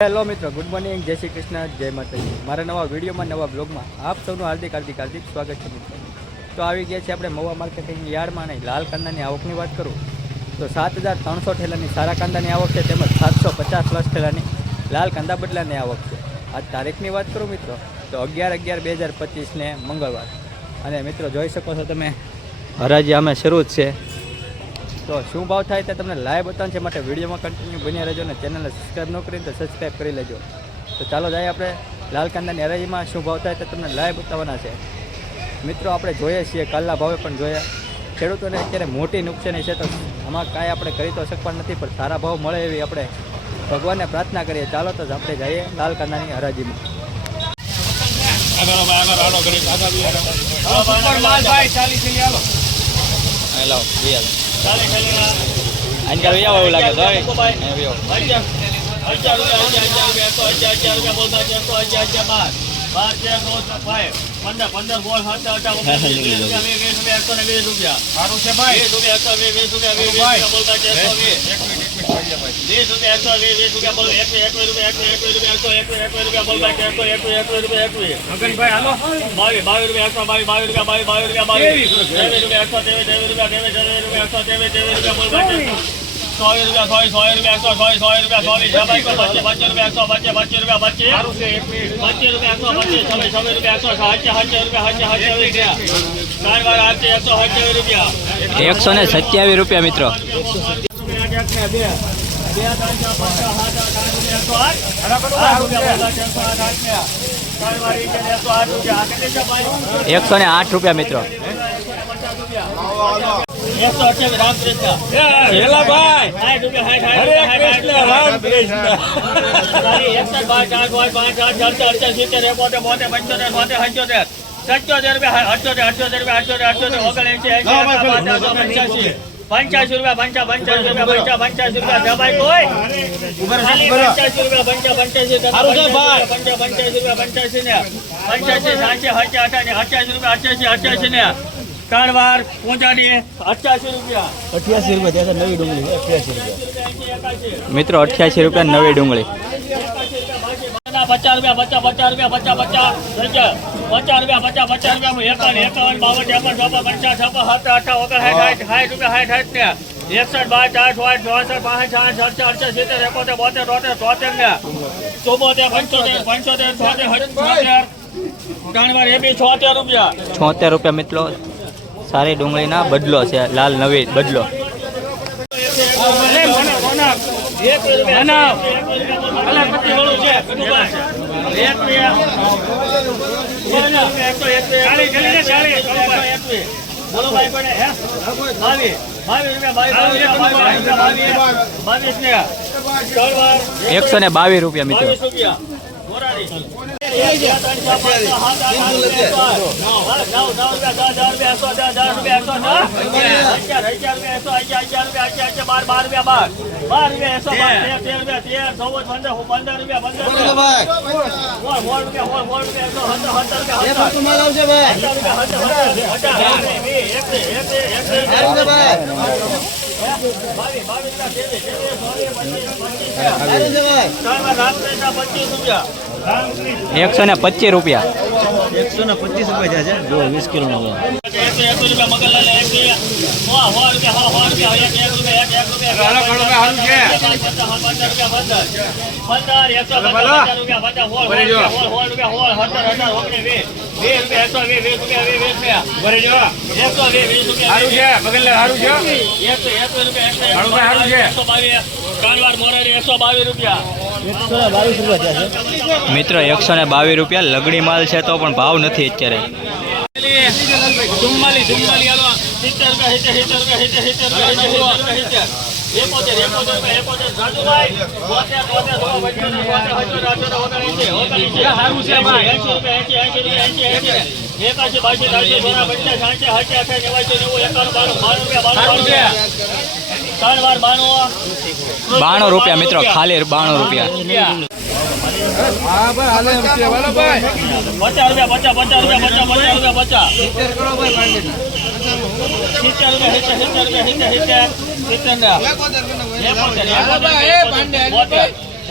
Hello મિત્રો, good morning, જય શ્રી કૃષ્ણ, જય માતાજી। મારા નવા વિડીયોમાં, નવા બ્લોગમાં આપ સૌનું હાર્દિક સ્વાગત છે મિત્રો। તો આવી ગયા છે આપણે મહુવા માર્કેટિંગ યાર્ડમાં નહીં લાલ કાંદાની આવકની વાત કરું તો 7300 ઠેલાની સારા કાંદાની આવક છે, તેમજ 750 પ્લસ ઠેલાની લાલ કાંદા બદલાની આવક છે। આ તારીખની વાત કરું મિત્રો તો 11/11/2025 ને મંગળવાર। અને મિત્રો જોઈ શકો છો તમે હરાજી અમે શરૂ જ છે, તો શું ભાવ થાય તે તમને લાઈવ બતાવવાનું છે, માટે વિડીયોમાં કન્ટિન્યુ બન્યા રહેજો અને ચેનલને સબસ્ક્રાઈબ ન કરીને તો સબસ્ક્રાઈબ કરી લેજો। તો ચાલો જાય આપણે લાલ કાંદાની હરાજીમાં શું ભાવ થાય તે તમને લાઈવ બતાવવાના છે મિત્રો। આપણે જોઈએ છીએ કાલના ભાવે પણ જોયા, ખેડૂતોને અત્યારે મોટી નુકસાની છે, તો આમાં કાંઈ આપણે કરી તો શકવા નથી, પણ સારા ભાવ મળે એવી આપણે ભગવાનને પ્રાર્થના કરીએ। ચાલો તો આપણે જઈએ લાલ કાંદાની હરાજીમાં। અંજાર એવું લાગે તો 15 ગોળ 7 127 રૂપિયા મિત્રો। ₹108 મિત્રો। 88 ત્રણ વાર પહોંચાડીએ 88 રૂપિયા। 88 રૂપિયા નવી ડુંગળી 88 રૂપિયા મિત્રો। 88 રૂપિયા નવી ડુંગળી। 50 રૂપિયા 50 રૂપિયા 50 રૂપિયા 51 52 76 રૂપિયા મિત્રો। સારી ડુંગળીના બદલો છે, લાલ નવી બદલો। 122 રૂપિયા મિત્રો। 125 રૂપિયા। 125 રૂપિયા છે જો 20 કિલો નો। 122 રૂપિયા મિત્રો। 122 રૂપિયા લગડી માલ છે તો પણ ભાવ નથી અત્યારે। 92 રૂપિયા મિત્રો, ખાલી 92 રૂપિયા। 50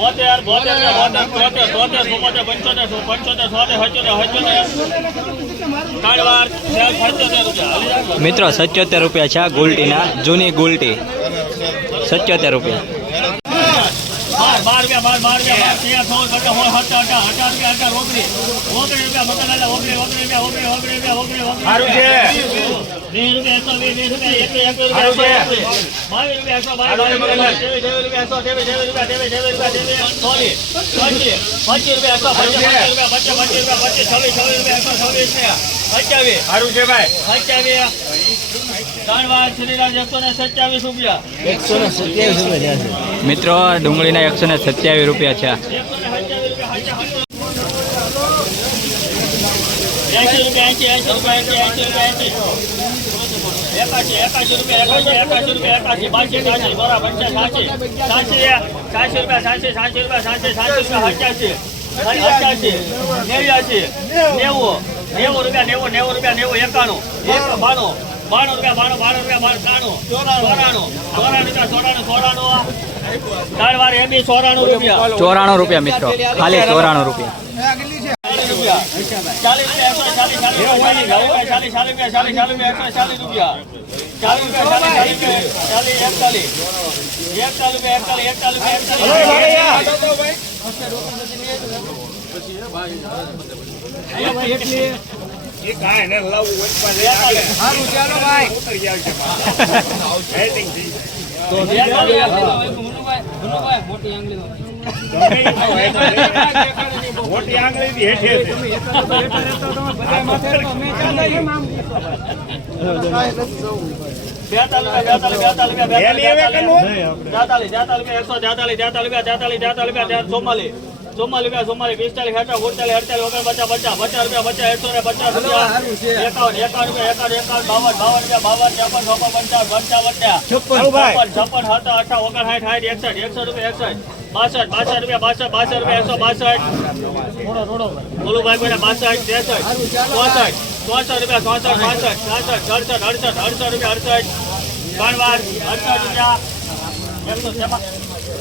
મિત્રો 77 રૂપિયા છે ગુલટીના, જૂની ગુલટી 77 રૂપિયા. મિત્રો ડુંગળીના 127 રૂપિયા છે. 94 રૂપિયા મિત્રો, ખાલી 94 રૂપિયા.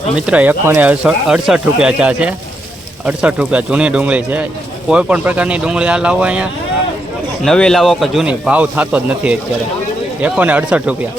168 રૂપિયા ચા છે. 68 રૂપિયા જૂની ડુંગળી છે. કોઈ પણ પ્રકારની ડુંગળી આ લાવો અહીંયા, નવી લાવો કે જૂની, ભાવ થતો જ નથી અત્યારે. 168 રૂપિયા.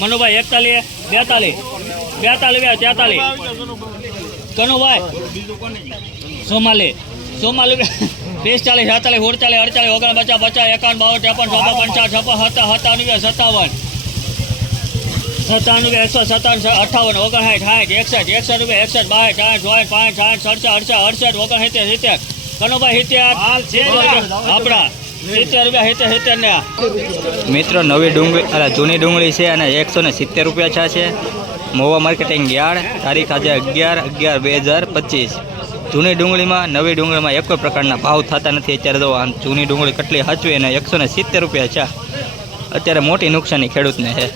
મનુભાઈ 41, 42, 43, કનુભાઈ સોમાલી 40, 47, 48, 49, 50, 51, 52, 53, 57, 157, 58, 59, 60, 61, 62, 63, કનુભાઈ 70, આપણા 70 રૂપિયા. મિત્રો નવી ડુંગળી જૂની ડુંગળી છે અને 170 રૂપિયા ચા છે. મહુવા માર્કેટિંગ યાર્ડ, તારીખ આજે 11/11/2025. જૂની ડુંગળીમાં નવી ડુંગળીમાં એક કોઈ પ્રકારના ભાવ થતા નથી અત્યારે. તો જૂની ડુંગળી કેટલી હચવી અને 170 રૂપિયા ચા અત્યારે મોટી નુકસાની ખેડૂતને છે.